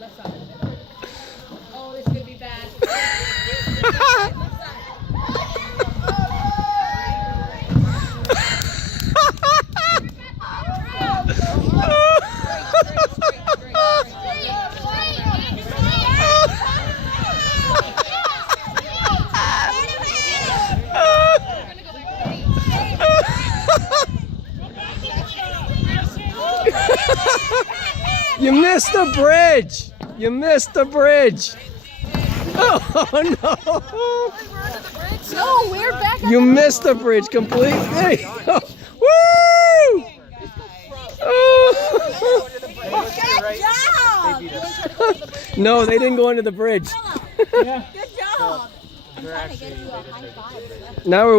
left side. Oh, this could be bad. You missed the bridge! You missed the bridge! Oh no! No, we're back. You missed the bridge completely! There you go. Woo! Oh. Good job. No, they didn't go under the bridge. Good job. I'm trying to get you a high five. Now we're